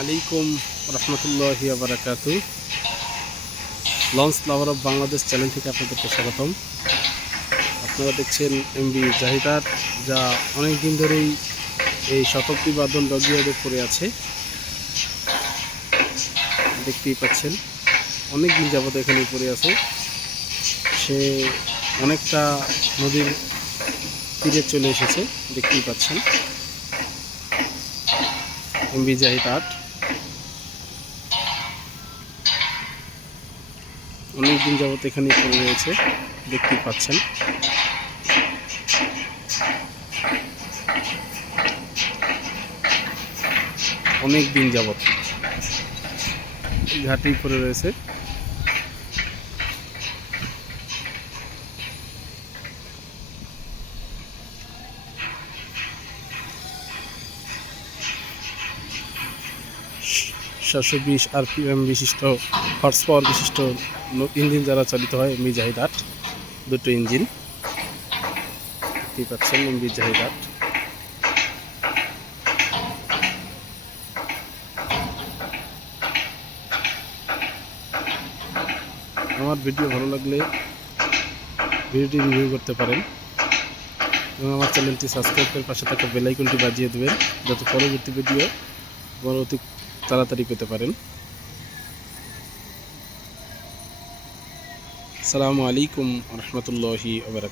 আলাইকুম রহমতুল্লাহি আবরাকাত launch lover of Bangladesh channel থেকে আপনাদেরকে স্বাগতম। আপনারা দেখছেন এমবি জাহিদার, যা অনেক দিন ধরেই এই শতাব্দী বাদন ডগিয়াদের পড়ে আছে। দেখতেই পাচ্ছেন অনেক দিন যাবত এখানে পড়ে আছে। সে অনেকটা নদীর তীরে চলে এসেছে, দেখতেই পাচ্ছেন। এমবি জাহিদ আট। অনেক দিন যাবত এখানে পড়ে রয়েছে দেখতে পাচ্ছেন। অনেক দিন যাবত ঘাটি ঘাটেই পড়ে রয়েছে। সাতশো বিশ আরপিএম বিশিষ্ট হর্স পাওয়ার বিশিষ্ট ইঞ্জিন যারা চালিত হয় এমবি জাহিদ আট, দুটো ইঞ্জিন। দেখতেই পাচ্ছেন এমবি জাহিদ আট। আমার ভিডিও ভালো লাগলে ভিডিওটি রিভিউ করতে পারেন এবং আমার চ্যানেলটি সাবস্ক্রাইব করে পাশে থাকা বেলাইকনটি বাজিয়ে দেবেন, যাতে পরবর্তী ভিডিও পরবর্তী তাড়াতাড়ি পেতে পারেন। আসসালামু আলাইকুম রহমতুল্লাহি আবরাকাত